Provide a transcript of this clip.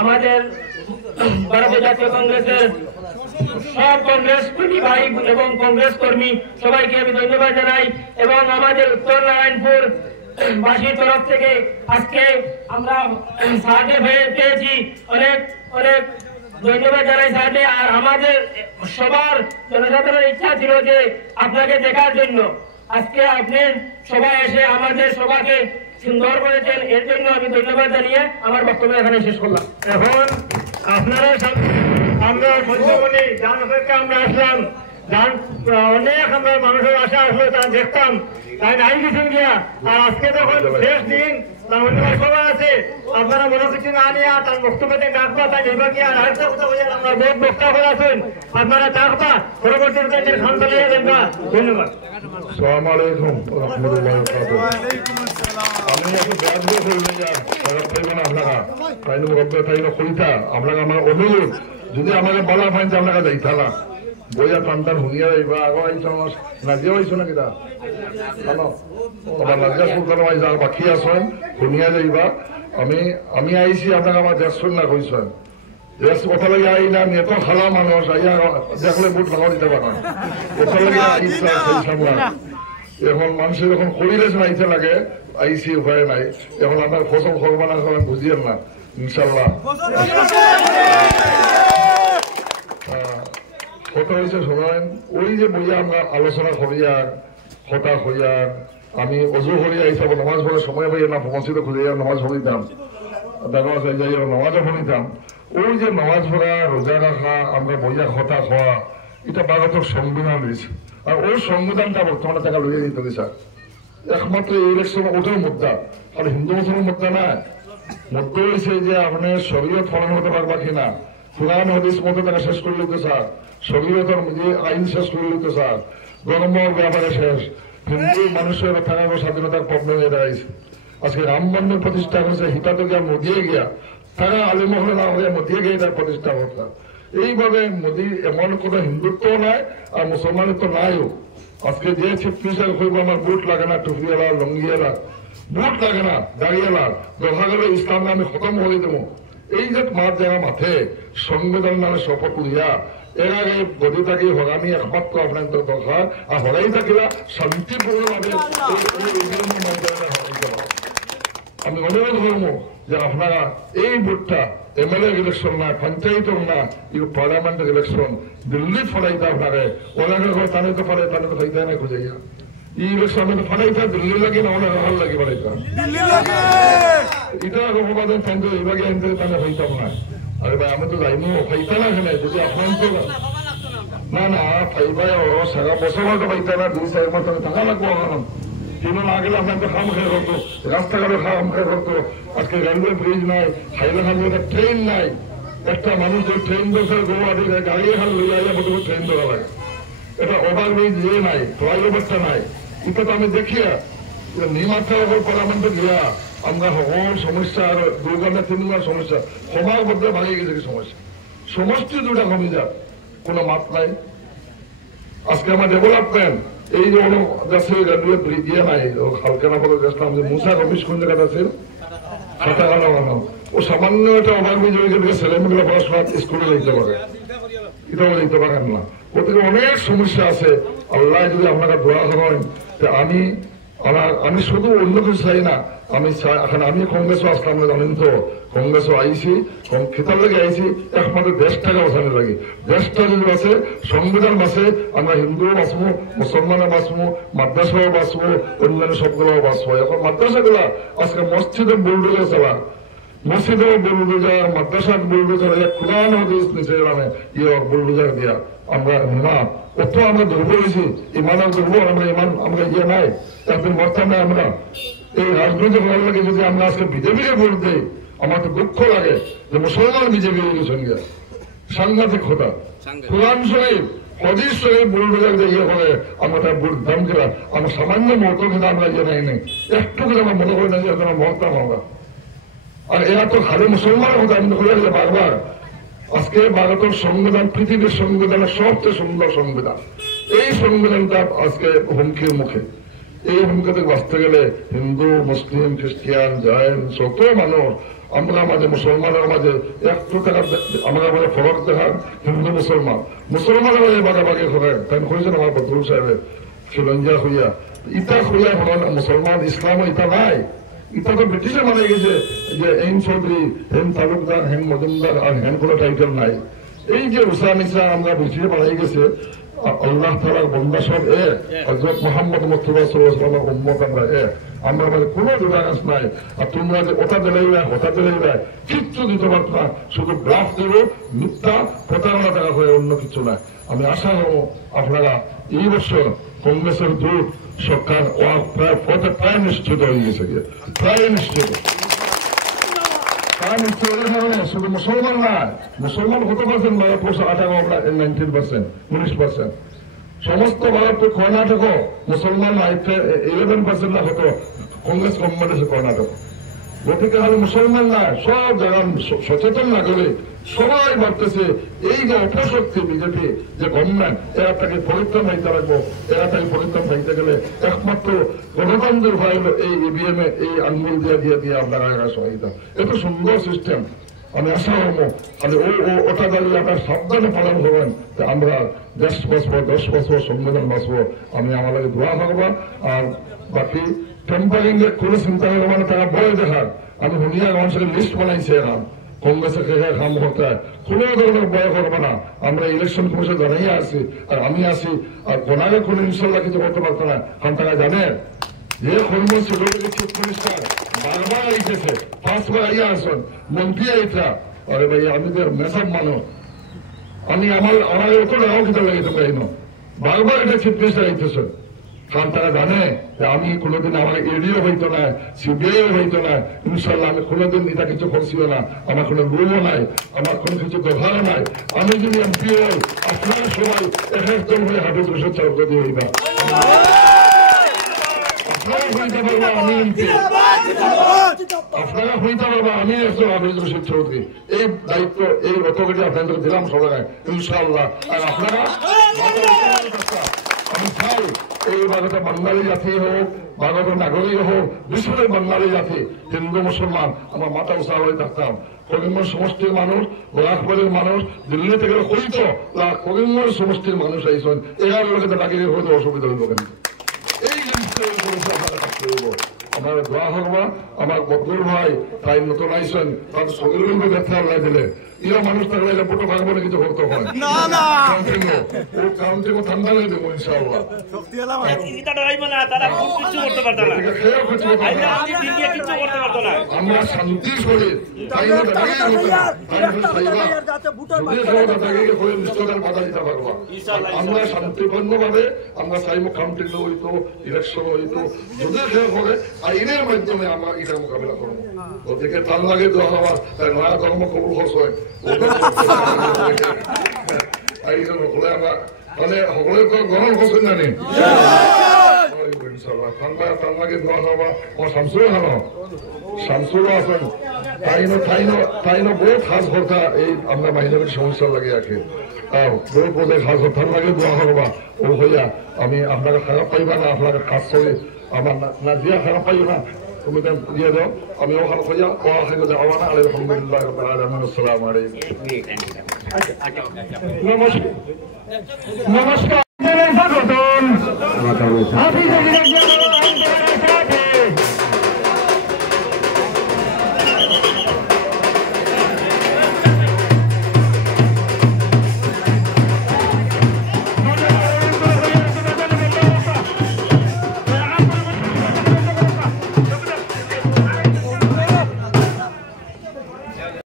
আমাদের ভারতীয় জাতীয় কংগ্রেসের সব কংগ্রেস ভাই এবং কংগ্রেস কর্মী সবাইকে আমি ধন্যবাদ জানাই। এবং আমাদের উত্তর নারায়ণপুর বাসীর তরফ থেকে আজকে আমরা সাহায্য পেয়েছি, অনেক অনেক ধন্যবাদ জানাই সাহায্যে। আর আমাদের সবার জনসাধারণের ইচ্ছা ছিল যে আপনাকে দেখার জন্য, আজকে আপনি সবাই এসে আমাদের সবাইকে সুন্দর করেছেন, এর জন্য আমি ধন্যবাদ জানিয়ে আমার বক্তব্য এখানে শেষ করলাম। এখন আপনারা আমরা মধ্যমণি জান থেকে আমরা আসলাম, অনেক আমরা মানুষের আশা আসলে তা দেখতাম, তাই নাই গেছেন গিয়া। আর আজকে যখন শেষ দিন অন্যবার সবাই আছে, আপনারা মনে কিছু না নিয়ে তার বক্তব্যতে ডাকবা, তাই নির্বাচন গিয়া আরেকটা কথা বলে আমরা বহুত বক্তব্য আছেন, আপনারা ডাকবা পরবর্তীতে খান চালিয়ে দেখবা। ধন্যবাদ। আসসালামু আলাইকুম রহমতুল্লাহ। আমি একটু ব্যাগ দিয়ে ফেলবেন আপনারা তাই তাই কইতা আপনারা আমার অনুরোধ, যদি আমাকে বলা হয় যে আপনারা যাইতা না বইয়া টান শুনিয়া যাইবা। আগো আইছ নাজিয়া হয়েছ না কিনা আমার নাজিয়া সুলতান আইসা বাকি আছেন, শুনিয়া যাইবা। আমি আইছি আপনারা আমার দেশ না কইছেন, দেশ কথা লাগে আইনা নেতো খালা মানুষ আইয়া দেখলে বুট লাগাও দিতে পারেন, কথা লাগে আইসা সামলা। এখন মানুষের যখন করিলেছেন আইতে লাগে আইসি উপায় নাই। এখন আপনার ফসল ভগবান বুঝিয়েন না ইনশাল্লাহ। কথা হয়েছে শোনেন, ওই যে বইয়া আমরা আলোচনা করিয়ার হতা হইয়ার আমি অজু করিয়া হিসাবে নামাজ পড়ার সময় পাই না মসজিদ খুঁজিয়া নামাজ পড়িতাম, দেখা যাই নামাজও পড়িতাম। ওই যে নামাজ পড়া রোজা রাখা আমরা বইয়া হতা খাওয়া, এটা ভারতের সংবিধান দিয়েছে। আর ওই সংবিধানটা বর্তমানে টাকা লইয়া দিতে দিছে। একমাত্র এই ইলেকশন ওটাও মুদ্রা, আর হিন্দু মুসলমান মুদ্রা না। মুদ্রা হয়েছে যে আপনি শরীয়ত ফলন হতে পারবা কিনা, কোরআন হাদিস মতো তাকে শেষ করে লিখতে স্যার, শরীয়তের যে আইন শেষ করে লিখতে স্যার, ধর্মের ব্যাপারে শেষ। হিন্দু মানুষের থাকার স্বাধীনতার প্রবলেম হয়ে দাঁড়াইছে। আজকে রাম মন্দির প্রতিষ্ঠা করেছে, হিতাতে গিয়া মদিয়ে গিয়া তারা আলিমহলে না হয়ে মদিয়ে গিয়ে তার প্রতিষ্ঠা করতাম। এইভাবে মোদী এমন কোন হিন্দুত্ব নাই আর মুসলমানের তো নাইও। আজকে যে চিফমিনিস্টার হইব আমার বুট লাগে না, টুপিওয়ালা লঙ্গিওয়ালা বুট লাগে না, দাঁড়িয়েলা দেখা গেলে ইসলাম নামে খতম করে দেবো। এই যে মাঠ জায়গা মাঠে সংবিধান নামে শপথ করিয়া এর আগে গদি থাকি হরানি একমাত্র আপনার দরকার, আর হরাই থাকিলা শান্তিপূর্ণভাবে আমি অনুরোধ করবো যে আপনারা এই ভোটটা এমএলএ ইলেকশন না, পঞ্চায়েতের না, এই পার্লামেন্টের ইলেকশন দিল্লি ফলাইতে আপনাকে ওনাকে টানে তো পারে, টানে তো ফাইতে না খুঁজাইয়া এই ইলেকশন আমি তো ফাটাইতা দিল্লি লাগি না ওনাকে ভাল লাগি ফাটাইতা এটা অপবাদন ফাইন এইভাবে আনতে টানে ফাইতাম না। আরে ভাই আমি তো যাইমো ফাইতা না এখানে, যদি আপনার তো না না ফাইবাই সারা বছর হয়তো ফাইতা না, 2-4 মাস থাকা লাগবো। এখন কিনো না গেলে আপনার তো খাম খেয়ে করতো, রাস্তাঘাটে খাম খেয়ে করতো। আজকে রেলওয়ে ব্রিজ নাই, হাইওয়ে হাইওয়ে ট্রেন নাই। একটা মানুষ ওই ট্রেন বসে গোয়াতে গাড়ি হাল লইয়া বোধহয় ট্রেন ধরা লাগে। এটা ওভার ব্রিজ ইয়ে নাই, ফ্লাইওভারটা নাই। এটা তো আমি দেখিয়া নিমাত্রা পার্লামেন্টে গিয়া আমরা সকল সমস্যা আর 2 ঘন্টা 3 ঘন্টার সমস্যা সবার মধ্যে ভাঙিয়ে গেছে কি সমস্যা, সমষ্টি দুটা কমে যায়, কোনো মাপ নাই। আজকে আমার ডেভেলপমেন্ট এই যে দেশে রেলওয়ে ব্রিজ ইয়ে নাই, হালকানা করে গেছিলাম যে মুসা অফিস কোন জায়গাতে আছে খাটাখানা বানানো, ও সামান্য একটা ওভার ব্রিজ হয়ে গেলে ছেলেমেয়েগুলো পড়াশোনা স্কুলে যাইতে পারে, এটাও যাইতে পারেন না। ওদিকে অনেক সমস্যা আছে। আল্লাহ যদি আপনারা দোয়া করেন, আমি শুধু অন্য কিছু চাই না, আমি এখন আমি কংগ্রেসও আসলাম না জানেন তো, কংগ্রেসও আইসি খেতার লাগে আইসি একমাত্র দেশটাকে বাঁচানোর লাগে। দেশটা যদি বাঁচে, সংবিধান বাঁচে, আমরা হিন্দু বাঁচবো, মুসলমানে বাঁচবো, মাদ্রাসাও বাঁচবো, অন্যান্য সবগুলো বাঁচবো। এখন মাদ্রাসাগুলা আজকে মসজিদে বুলডোজার চালা, মসজিদেও বুলডোজার, মাদ্রাসার বুলডোজার, কোরআন হাদিস নিচে নামে ইয়ে বুলডোজার দিয়া আমরা না অত আমরা দুর্বল হয়েছি, ইমানের দুর্বল, আমরা ইমান আমরা ইয়ে নাই, একদিন মরতাম না আমরা। এই রাজনৈতিক ভালো লাগে যদি আমরা আজকে বিজেপিকে ভোট দিই, আমার তো দুঃখ লাগে যে মুসলমান বিজেপি সঙ্গে সাংঘাতিক কথা। কোরআন শরীফ হদিস শরীফ বুলডোজার যে ইয়ে করে আমরা তার ভোট দাম খেলা, আমরা সামান্য মতো কিন্তু আমরা ইয়ে নাই একটু করে আমরা মনে করি না যে আমরা মরতাম আমরা। আর এরা তো খালি মুসলমানের কথা আমি বলে গেলে বারবার। আজকে ভারতের সংবিধান পৃথিবীর সংবিধানের সবচেয়ে সুন্দর সংবিধান, এই সংবিধানটা আজকে হুমকির মুখে। এই হুমকি থেকে বাঁচতে গেলে হিন্দু, মুসলিম, খ্রিস্টান, জৈন যত মানুষ আমরা মাঝে মুসলমানের মাঝে একটু টাকা আমরা মাঝে ফরক দেখান হিন্দু মুসলমানের মাঝে বাগাবাগি করেন তাই কইছেন আমার বদরুল সাহেবের খিলঞ্জা হইয়া ইটা হইয়া হল মুসলমান ইসলাম ইটা নাই ইটা তো ব্রিটিশে মানে গেছে যে হেন চৌধুরী হেন তালুকদার হেন মজুমদার আর হেন কোনো টাইটেল নাই এই যে উসা নিসা আমরা ব্রিটিশে বানাই গেছে আল্লাহ তাআলার বান্দা সব এক হযরত মুহাম্মদ মুস্তাফা সাল্লাল্লাহু আলাইহি ওয়াসাল্লামের উম্মত আমরা এক আমরা মানে কোনো যোগাযোগ নাই আর তোমরা যে ওটা দিলেই কিচ্ছু দিতে পারতো না শুধু গ্রাফ দেব মিথ্যা প্রতারণা টাকা হয়ে অন্য কিছু না আমি আশা করব আপনারা এই বছর কংগ্রেসের দূর সরকার প্রায় নিশ্চিত হয়ে গেছে প্রায় নিশ্চিত শুধু মুসলমান না মুসলমান কত পার্সেন্ট ভারতবর্ষ 19%, 19%। সমস্ত ভারতবর্ষ কর্ণাটক মুসলমান 11% না হতো কংগ্রেস গভর্নমেন্ট আছে কর্ণাটক গতিকে হলে মুসলমান না সব জায়গার সচেতন নাগরিক সবাই ভাবতেছে এই যে অপশক্তি বিজেপি যে গভর্নমেন্ট এরা তাকে পরিত্রাণ হইতে রাখবো এরা তাকে পরিত্রাণ হইতে গেলে একমাত্র গণতন্ত্রের উপায় হলো এই ইভিএম এ এই আঙ্গুল দিয়ে আপনারা সহায়তা এত সুন্দর সিস্টেম আমি আশা করবো তাহলে ওটা দাঁড়িয়ে আপনার সাবধানে পালন করবেন আমরা 10 বছর সংবিধান বাঁচবো আমি আমাদের দোয়া থাকবো আর বাকি টেম্পারিং এর কোনো চিন্তা করবো মানে তারা বয় দেখার আমি হুনিয়া মানুষের লিস্ট বানাইছি এখন কংগ্রেসের কাম করতে কোনো ধরনের বয় করবো না আমরা ইলেকশন কমিশন জানাইয়া আসি আর আমি আসি আর কোনাকে কোনো ইনশাল্লাহ কিছু করতে পারতো না কারণ তারা জানে যে কর্ম ছিল চিফ মিনিস্টার বারবার আইতেছে 5 বার আইয়া আসুন মন্ত্রী আইতা আরে ভাই আমি তো মেসব মানো আমি আমার অত রাও খেতে লাগে তোমরা এই বারবার এটা চিফ মিনিস্টার আইতেছেন কারণ তারা জানে যে আমি কোনোদিন আমার এডিও হইতো না সিবিআই হইতো না ইনশাল্লাহ আমি কোনোদিন এটা কিছু করছিও না আমার কোনো রুলও নাই আমার কোনো কিছু ব্যবহারও নাই আমি যদি এমপি হই আপনারা সবাই একজন হয়ে হাফিজ রশিদ চৌধুরী দিয়ে হইবা আমি এমপি আপনারা হইতে পারবা আমি একজন হাফিজ রশিদ চৌধুরী এই দায়িত্ব এই অথরিটি আপনাদের দিলাম সবাই ইনশাল্লাহ আর আপনারা আমি চাই এই ভারতের বাঙালি জাতি হোক ভারতের নাগরিক হোক বিশ্বের বাঙালি জাতি হিন্দু মুসলমান আমার মাথা উৎসাহ হয়ে থাকতাম করিমগঞ্জ সমষ্টির মানুষ গোলাঘাটের মানুষ দিল্লি থেকে হইত করিমগঞ্জ সমষ্টির মানুষ আইসন এগার লোকে তাকে হয়তো অসুবিধা হইব কেন এই জিনিসটা আপনারা থাকতে হইব আমার দোয়া হবা আমার বদরুল ভাই তাই নতুন আইসন তার শরীর কিন্তু ব্যথা লাই দিলে ইরা মানুষ থাকলে পুটো ভাঙবো না কিছু করতে হয় কাউন্টিং ঠান্ডা হয়ে দেবো ইনশাআল্লাহ আমরা শান্তি শরীর বাধা দিতে পারবো আমরা শান্তিপূর্ণ ভাবে আমরা চাইব কাউন্টিং হইতো ইলেকশন হইতো যদি সে করে আইনের মাধ্যমে আমরা এটা মোকাবিলা করবো ওদিকে তার লাগে দেওয়া হওয়া তাই নয়া কর্ম কবুল হস হয় মানে সকলে গ্রহণ করছেন জানি ইনশাল্লাহ তার লাগে দেওয়া হওয়া আমার শামসুল হানো শামসুলও আছেন তাইনো বহুত সাজ কথা এই আমরা বাহিনীর সমস্যা লাগে আছে বহুত বোধে সাজ কথার লাগে দেওয়া হবা ও হইয়া আমি আপনাকে খারাপ পাইবা না আপনাকে কাজ করে আমার না দিয়া খারাপ পাইব না তুমি দিয়ে দাও আমি ওখানে খোঁজা ওয়া খাইতে যাওয়া না আলহামদুলিল্লাহ রাব্বিল আলামিন আসসালামু আলাইকুম নমস্কার